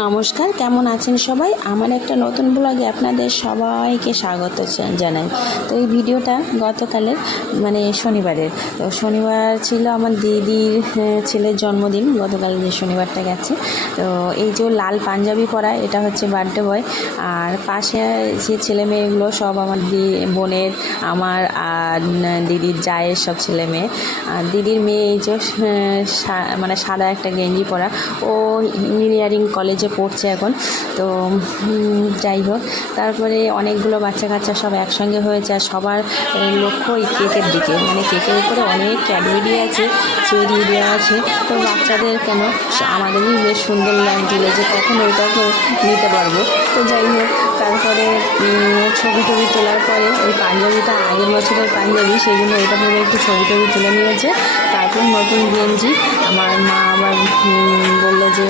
নমস্কার, কেমন আছেন সবাই? আমার একটা নতুন ব্লগে আপনাদের সবাইকে স্বাগত জানাই। তো এই ভিডিওটা গতকালের শনিবারের। তো শনিবার ছিল আমার দিদির ছেলের জন্মদিন, গতকাল যে শনিবারটা গেছে। তো এই যে লাল পাঞ্জাবি পরা, এটা হচ্ছে বার্থডে বয়। আর পাশে যে ছেলে মেয়েগুলো সব আমার বোনের, আমার আর দিদির জায়ের সব ছেলে মেয়ে। আর দিদির মেয়ে এই যে সাদা একটা গেঞ্জি পরা, ও ইঞ্জিনিয়ারিং কলেজে পড়ছে এখন। তো যাই হোক, তারপরে অনেকগুলো বাচ্চা কাচ্চা সব একসঙ্গে হয়েছে। আর সবার লক্ষ্য ওই কেকের দিকে, কেকের উপরে অনেক ক্যাডবেরি আছে, চেরি দেওয়া আছে। তো বাচ্চাদের কেন, আমাদেরই বেশ সুন্দর লাগছিল যে কখন ওইটাকে নিতে পারবো। তো যাই হোক, তারপরে ছবি টবি তোলার পরে ওই পাঞ্জাবিটা আগের বছরের পাঞ্জাবি, সেই জন্য ওইটা পরে একটু ছবি টবি তুলে নিয়েছে। তারপর নতুন গেঞ্জি, আমার মা আবার বললো যে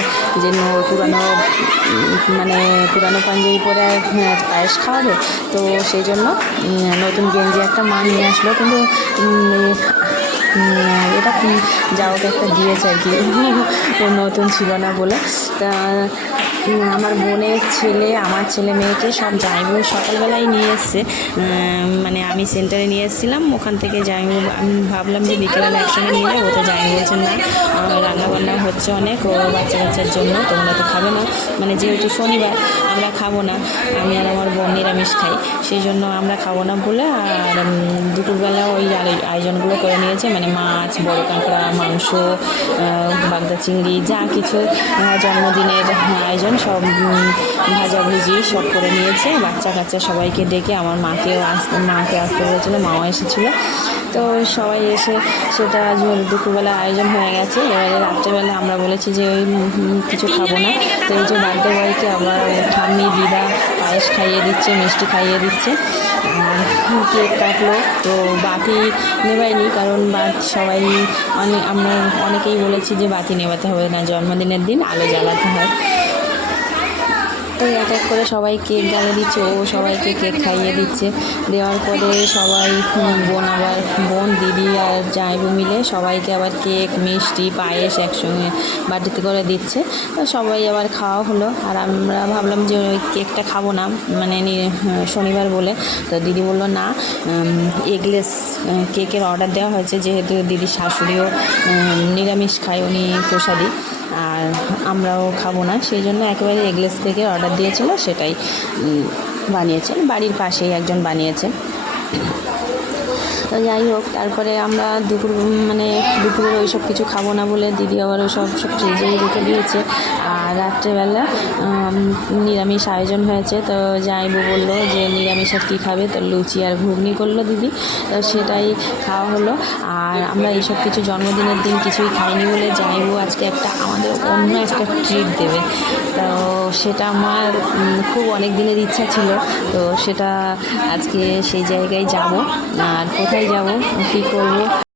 পুরানো পাঞ্জাবি পরে পায়েস খাওয়াবে। তো সেই জন্য নতুন গেঞ্জি একটা মা নিয়ে আসলো, কিন্তু এটা যাওয়াকে একটা দিয়েছে আর কি, নতুন ছিল না বলে। তা আমার বোনের ছেলে, আমার ছেলে মেয়েকে সব জামাইবাবু সকালবেলায় নিয়ে এসছে। আমি সেন্টারে নিয়ে এসেছিলাম, ওখান থেকে জামাইবাবু, আমি ভাবলাম যে বিকেলবেলা একসঙ্গে নিয়ে যাবো। তো জামাইবাবু বলছেন না, রান্নাবান্না হচ্ছে অনেক, ও বাচ্চা কাচ্চার জন্য, তোমরা তো খাবে না, যেহেতু শনিবার আমরা খাবো না, আমি আর আমার বোন নিরামিষ খাই, সেই জন্য আমরা খাবো না বলে। আর দুপুরবেলা ওই আয়োজনগুলো করে নিয়েছে, মাছ, বড় কাঁকড়া, মাংস, বাগদা চিংড়ি, যা কিছু জন্মদিনের আয়োজন সব ভাজাভুজি সব করে নিয়েছে। বাচ্চা কাচ্চা সবাইকে ডেকে, আমার মাকে আসতে বলেছিলো, মাও এসেছিলো। তো সবাই এসে সেটা দুপুরবেলা আয়োজন হয়ে গেছে। এবারে রাত্রেবেলা আমরা বলেছি যে ওই কিছু খাবো না। তো এই যে বার্থডে বয়কে আবার ঠাম্মি দিদা পায়েস খাইয়ে দিচ্ছে, মিষ্টি খাইয়ে দিচ্ছে, কেক কাটলো। তো বাতি নেবাইনি, কারণ সবাই আমরা অনেকেই বলেছি যে বাতি নেবাতে হবে না, জন্মদিনের দিন আলো জ্বালাতে হয়। তো এক এক করে সবাই কেক জ্বালিয়ে দিচ্ছে, ও সবাইকে কেক খাইয়ে দিচ্ছে। দেওয়ার পরে সবাই বোন, দিদি আর জামাইবাবু মিলে সবাইকে আবার কেক, মিষ্টি, পায়েস একসঙ্গে বাটিতে করে দিচ্ছে। তো সবাই আবার খাওয়া হলো। আর আমরা ভাবলাম যে ওই কেকটা খাবো না, শনিবার বলে। তো দিদি বললো না, এগলেস কেকের অর্ডার দেওয়া হয়েছে, যেহেতু দিদির শাশুড়িও নিরামিষ খায়, উনি প্রসাদী, আর আমরাও খাবো না, সেই জন্য একেবারে এগলেস কেকের অর্ডার দিয়েছিল, সেটাই বানিয়েছেন, বাড়ির পাশেই একজন বানিয়েছে। তো যাই হোক, তারপরে আমরা দুপুরে ওই সব কিছু খাবো না বলে দিদি আবার সব ফ্রিজেই রেখে দিয়েছে। আর রাত্রেবেলা নিরামিষ আয়োজন হয়েছে। তো জামাইবাবু বললো যে নিরামিষের কী খাবে, তো লুচি আর ঘুগনি করলো দিদি, তো সেটাই খাওয়া হলো। আর আমরা এইসব কিছু জন্মদিনের দিন কিছুই খাইনি বলে জামাইবাবু আজকে আমাদের অন্য একটা ট্রিট দেবে। তো সেটা আমার খুব অনেক দিনের ইচ্ছা ছিল। তো সেটা আজকে সেই জায়গায় যাব। আর কোথায় যাব, কী করব,